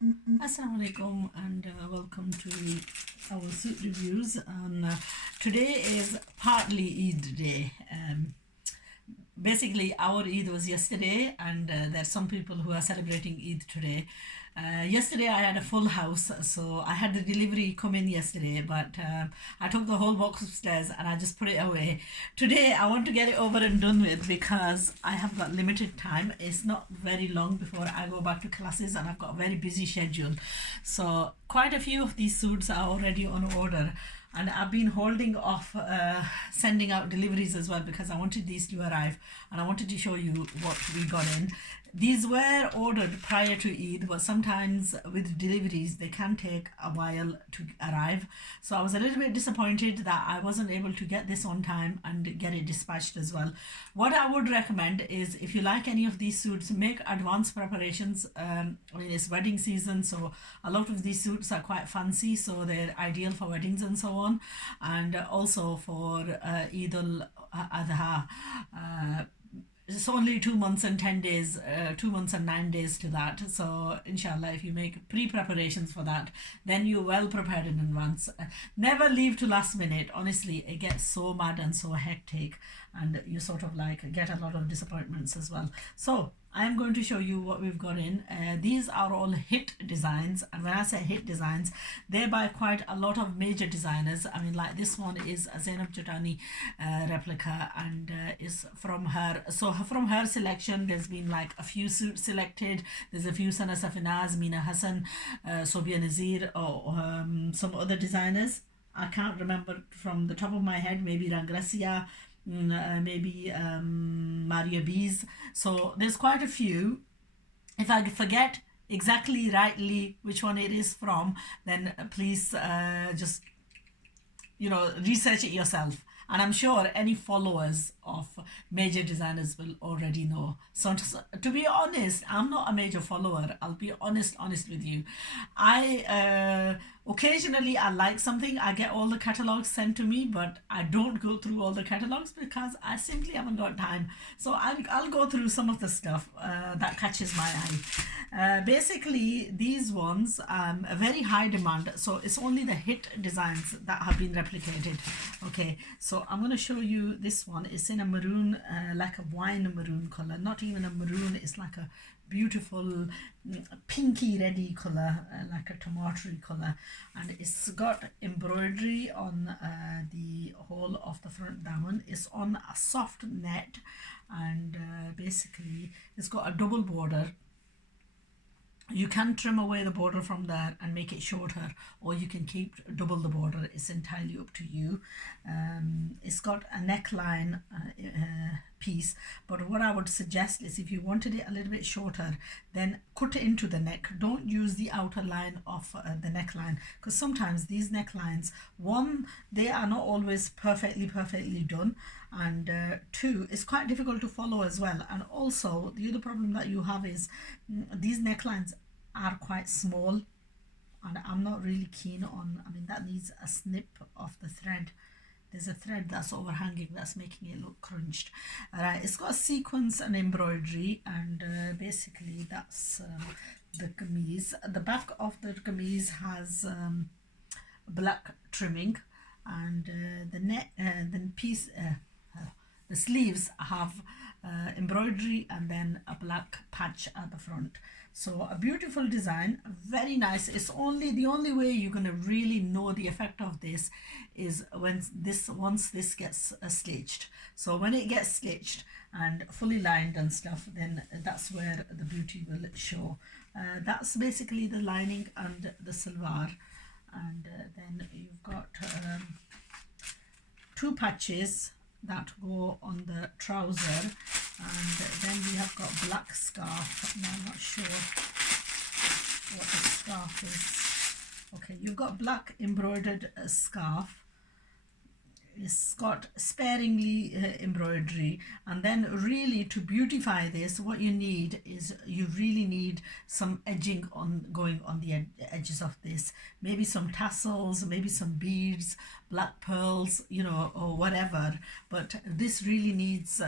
Assalamu alaikum and welcome to our suit reviews. Today is partly Eid day. Basically, our Eid was yesterday, and there's some people who are celebrating Eid today. Yesterday, I had a full house, so I had the delivery come in yesterday, but I took the whole box upstairs and I just put it away. Today, I want to get it over and done with because I have got limited time. It's not very long before I go back to classes, and I've got a very busy schedule. So, quite a few of these suits are already on order, and I've been holding off sending out deliveries as well because I wanted these to arrive and I wanted to show you what we got in. These were ordered prior to Eid, but sometimes with deliveries they can take a while to arrive. So I was a little bit disappointed that I wasn't able to get this on time and get it dispatched as well. What I would recommend is, if you like any of these suits, make advanced preparations. I mean, it's wedding season, so a lot of these suits are quite fancy, so they're ideal for weddings and so on, and also for Eid al-Adha. It's only 2 months and 10 days, 2 months and 9 days to that. So, inshallah, if you make pre preparations for that, then you're well prepared in advance. Never leave to last minute. Honestly, it gets so mad and so hectic, and you sort of like get a lot of disappointments as well. So, I'm going to show you what we've got in. These are all hit designs, and when I say hit designs, they're by quite a lot of major designers. I mean, like this one is a Zainab Jatani replica, and is from her. So from her selection, there's been like a few suits selected. There's a few Sana Safinaz, Mina Hassan, Sobia Nazir, or some other designers. I can't remember from the top of my head. Maybe Rasiya, maybe Maria Bees. So there's quite a few. If I forget exactly rightly which one it is from, then please just research it yourself. And I'm sure any followers of major designers will already know. So to be honest, I'm not a major follower. I'll be honest with you. I occasionally I like something. I get all the catalogs sent to me, but I don't go through all the catalogs because I simply haven't got time. So I'll go through some of the stuff that catches my eye. Basically, these ones a very high demand. So it's only the hit designs that have been replicated. Okay, so I'm going to show you this one. It's in a maroon, like a wine maroon color. Not even a maroon. It's like a beautiful pinky reddy color, like a tomatoey color, and it's got embroidery on the whole of the front daman. It's on a soft net, and basically it's got a double border. You can trim away the border from there and make it shorter, or you can keep double the border. It's entirely up to you. It's got a neckline piece, but what I would suggest is, if you wanted it a little bit shorter, then cut it into the neck. Don't use the outer line of the neckline, because sometimes these necklines, one, they are not always perfectly done, and two, it's quite difficult to follow as well. And also the other problem that you have is these necklines are quite small, and I'm not really keen on, I mean, that needs a snip of the thread. There's a thread that's overhanging that's making it look crunched. Alright, it's got sequins and embroidery, and basically that's the kameez. The back of the kameez has black trimming, and the sleeves have embroidery and then a black patch at the front. So a beautiful design, very nice. It's only the only way you're going to really know the effect of this is once this gets stitched. So when it gets stitched and fully lined and stuff, then that's where the beauty will show. That's basically the lining and the salwar, and then you've got two patches that go on the trouser, and then we have got black scarf. Now I'm not sure what the scarf is. Okay, you've got black embroidered scarf. It's got sparingly embroidery, and then really to beautify this, what you need is you really need some edging on going on the edges of this. Maybe some tassels, maybe some beads, black pearls, you know, or whatever. But this really needs,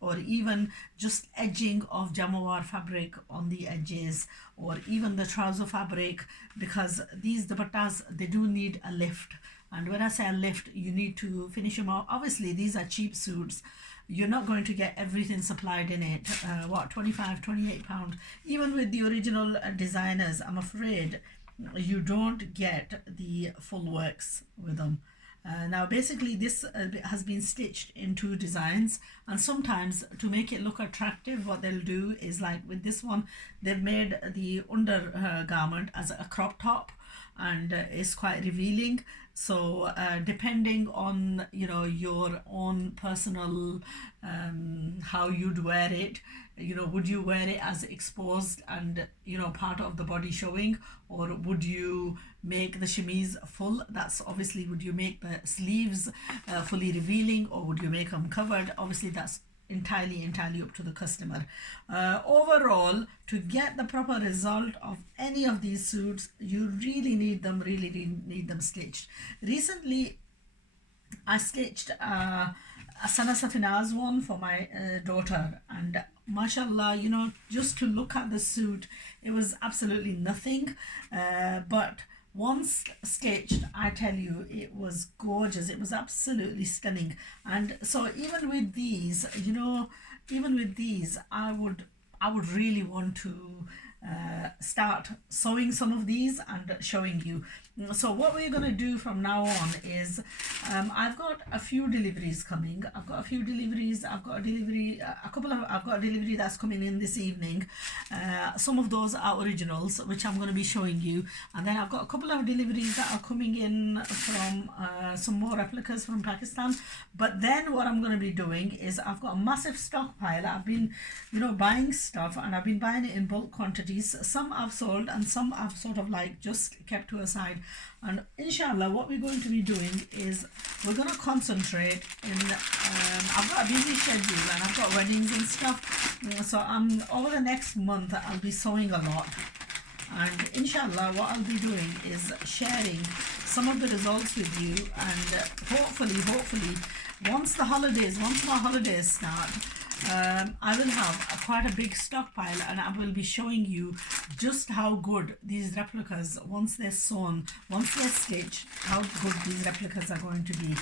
or even just edging of jamawar fabric on the edges, or even the trouser fabric, because these dupattas, they do need a lift. And when I say a lift, you need to finish them off. Obviously, these are cheap suits. You're not going to get everything supplied in it. What, 25, 28 pounds. Even with the original designers, I'm afraid you don't get the full works with them. Now basically this has been stitched in two designs, and sometimes to make it look attractive, what they'll do is, like with this one, they've made the undergarment as a crop top, and it's quite revealing. So depending on, you know, your own personal how you'd wear it, you know, would you wear it as exposed and, you know, part of the body showing, or would you make the chemise full? That's obviously, would you make the sleeves fully revealing, or would you make them covered? Obviously that's entirely up to the customer. Overall, to get the proper result of any of these suits, you really need them stitched. Recently I stitched a Sana Safinaz one for my daughter, and mashallah, you know, just to look at the suit, it was absolutely nothing, but once stitched, I tell you, it was gorgeous. It was absolutely stunning. And so even with these, you know, I would really want to start sewing some of these and showing you. So what we're going to do from now on is, I've got a few deliveries coming. I've got a delivery that's coming in this evening. Some of those are originals, which I'm going to be showing you, and then I've got a couple of deliveries that are coming in from some more replicas from Pakistan. But then what I'm going to be doing is, I've got a massive stockpile. I've been, you know, buying stuff, and I've been buying it in bulk quantities. Some I've sold and some I've sort of like just kept to a side. And inshallah, what we're going to be doing is we're going to concentrate in, I've got a busy schedule and I've got weddings and stuff, so over the next month I'll be sewing a lot, and inshallah what I'll be doing is sharing some of the results with you, and hopefully once my holidays start, I will have quite a big stockpile, and I will be showing you just how good these replicas, once they're sewn, once they're stitched, how good these replicas are going to be.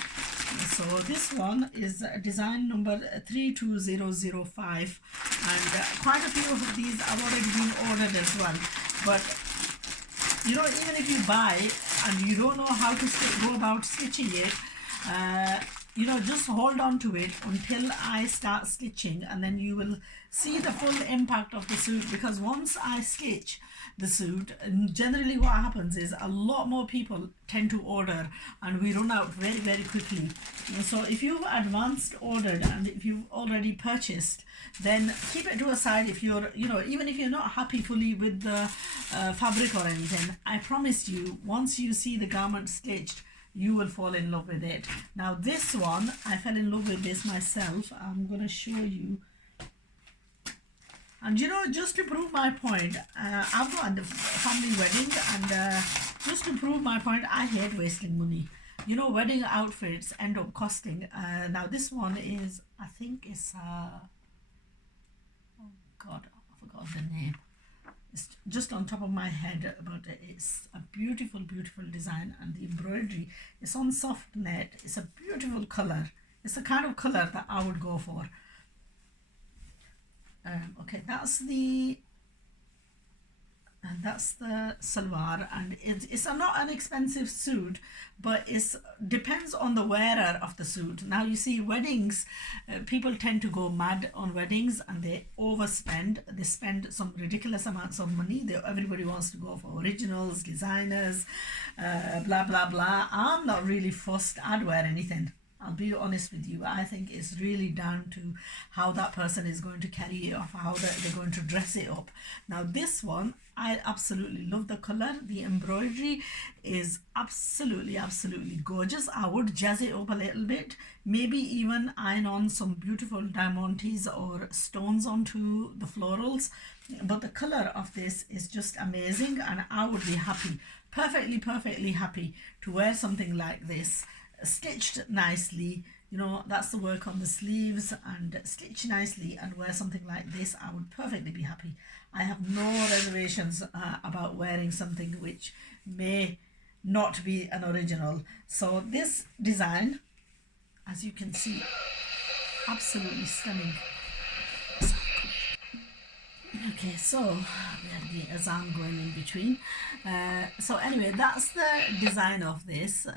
So this one is design number 32005, and quite a few of these have already been ordered as well. But you know, even if you buy and you don't know how to go about stitching it, you know, just hold on to it until I start stitching, and then you will see the full impact of the suit. Because once I stitch the suit, generally what happens is a lot more people tend to order, and we run out very quickly. So if you've advanced ordered and if you've already purchased, then keep it to a side. If you're, you know, even if you're not happy fully with the fabric or anything, I promise you, once you see the garment stitched, you will fall in love with it. Now this one, I fell in love with this myself. I'm going to show you. And you know, just to prove my point, I've got a family wedding, and just to prove my point, I hate wasting money. You know, wedding outfits end up costing. Now this one is, I think it's, oh God, I forgot the name. It's just on top of my head, but it's a beautiful design, and the embroidery is on soft net. It's a beautiful color. It's the kind of color that I would go for. Okay, that's the salwar, and it's not an expensive suit, but it depends on the wearer of the suit. Now you see, weddings, people tend to go mad on weddings, and they overspend. They spend some ridiculous amounts of money. Everybody wants to go for originals, designers, blah blah blah. I'm not really fussed. I'd wear anything. I'll be honest with you. I think it's really down to how that person is going to carry it off, how they're going to dress it up. Now this one, I absolutely love the color. The embroidery is absolutely gorgeous. I would jazz it up a little bit, maybe even iron on some beautiful diamantes or stones onto the florals. But the color of this is just amazing, and I would be happy, perfectly happy to wear something like this, stitched nicely. You know, that's the work on the sleeves, and stitch nicely and wear something like this. I would perfectly be happy. I have no reservations about wearing something which may not be an original. So this design, as you can see, absolutely stunning. Okay, so we have the azan going in between. So anyway, that's the design of this.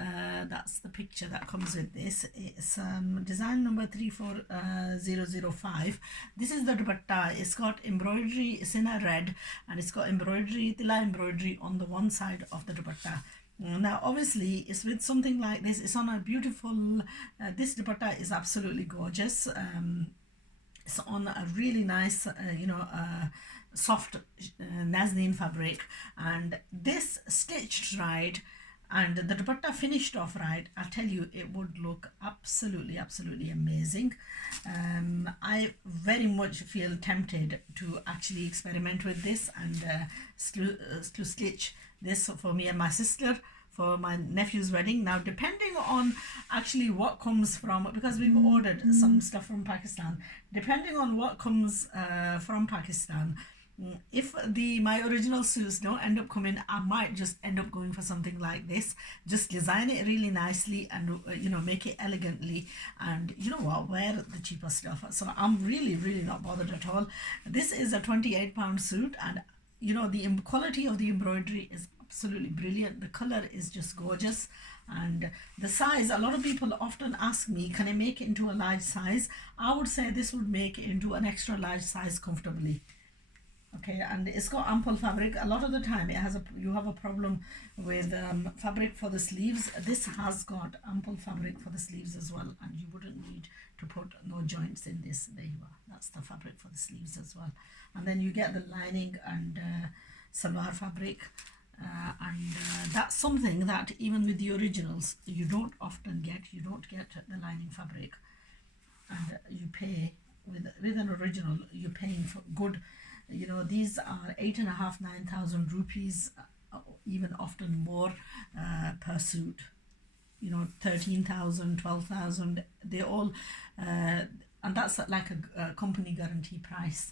That's the picture that comes with this. It's design number 34005. This is the dupatta. It's got embroidery. It's in a red, and it's got embroidery, tila embroidery on the one side of the dupatta. Now obviously it's with something like this. It's on a beautiful, this dupatta is absolutely gorgeous. It's on a really nice, soft nazneen fabric, and this stitched right and the dupatta finished off right, I tell you, it would look absolutely amazing. I very much feel tempted to actually experiment with this and to stitch this for me and my sister for my nephew's wedding. Now, depending on actually what comes from, because we've ordered some stuff from Pakistan, depending on what comes from Pakistan, if my original suits don't end up coming, I might just end up going for something like this. Just design it really nicely and make it elegantly, and you know what, wear the cheaper stuff. So I'm really not bothered at all. This is a £28 suit, and the quality of the embroidery is absolutely brilliant. The color is just gorgeous, and the size, a lot of people often ask me, can I make it into a large size? I would say this would make it into an extra large size comfortably. Okay, and it's got ample fabric. A lot of the time you have a problem with fabric for the sleeves. This has got ample fabric for the sleeves as well, and you wouldn't need to put no joints in this. There you are, that's the fabric for the sleeves as well. And then you get the lining and salwar fabric, and that's something that even with the originals you don't often get. You don't get the lining fabric, and you pay with an original, you're paying for good. These are 8,500-9,000 rupees, even often more per suit. 13,000, 12,000. They all, and that's like a company guarantee price.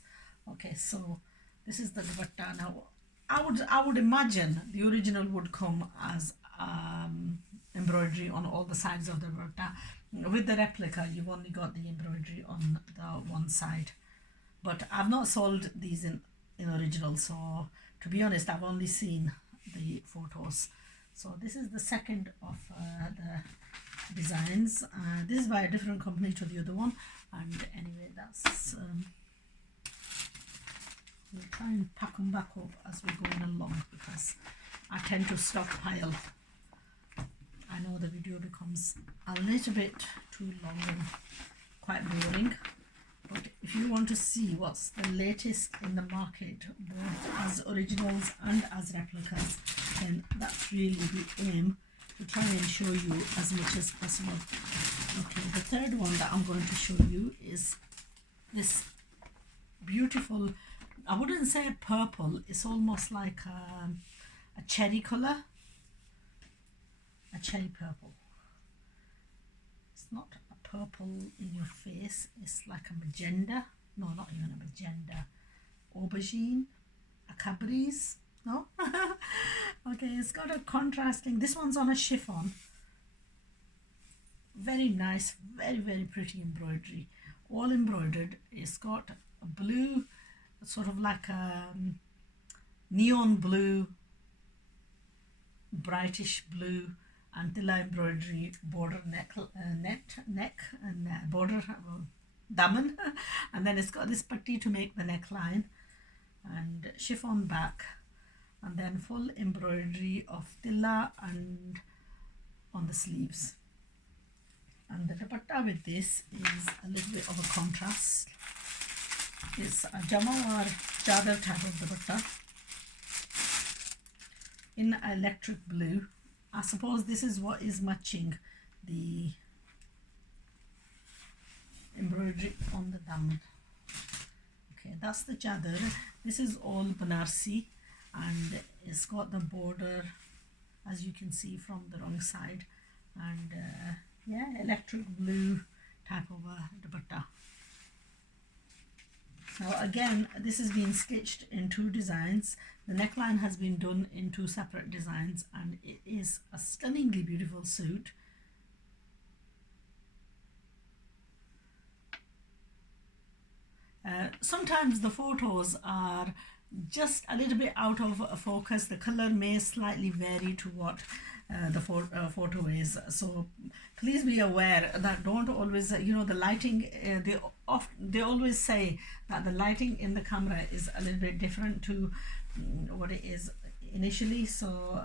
Okay, so this is the dupatta. Now, I would imagine the original would come as embroidery on all the sides of the dupatta. With the replica, you've only got the embroidery on the one side. But I've not sold these in original, so to be honest, I've only seen the photos. So this is the second of the designs. This is by a different company to the other one, and anyway, that's we'll try and pack them back up as we're going along, because I tend to stockpile. I know the video becomes a little bit too long and quite boring. But if you want to see what's the latest in the market, both as originals and as replicas, then that's really the aim, to try and show you as much as possible. Okay, the third one that I'm going to show you is this beautiful, I wouldn't say purple, it's almost like a cherry colour, a cherry purple. It's not purple in your face, it's like a magenta, no, not even a magenta, aubergine, a cabrice, no. Okay, it's got a contrasting, this one's on a chiffon, very nice, very pretty embroidery, all embroidered. It's got a blue, sort of like a neon blue, brightish blue, and tila embroidery border neck and border daman, and then it's got this patti to make the neckline, and chiffon back, and then full embroidery of tila and on the sleeves. And the dupatta with this is a little bit of a contrast. It's a jama or chadar type of dupatta in electric blue. I suppose this is what is matching the embroidery on the daman. Okay, that's the chadar. This is all Banarsi, and it's got the border, as you can see, from the wrong side, and yeah, electric blue type of a dupatta. Now again, this is being stitched in two designs. The neckline has been done in two separate designs, and it is a stunningly beautiful suit. Sometimes the photos are just a little bit out of focus. The color may slightly vary to what the photo is, so please be aware that don't always, the lighting, they always say that the lighting in the camera is a little bit different to what it is initially, so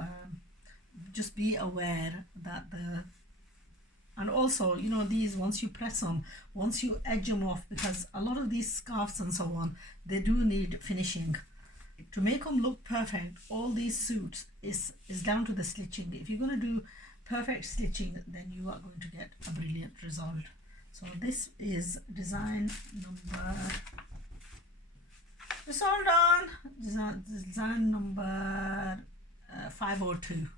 just be aware that and also, these, once you press them, once you edge them off, because a lot of these scarves and so on, they do need finishing. To make them look perfect, all these suits is down to the stitching. If you're going to do perfect stitching, then you are going to get a brilliant result. So this is design number, it's all done, design number 502.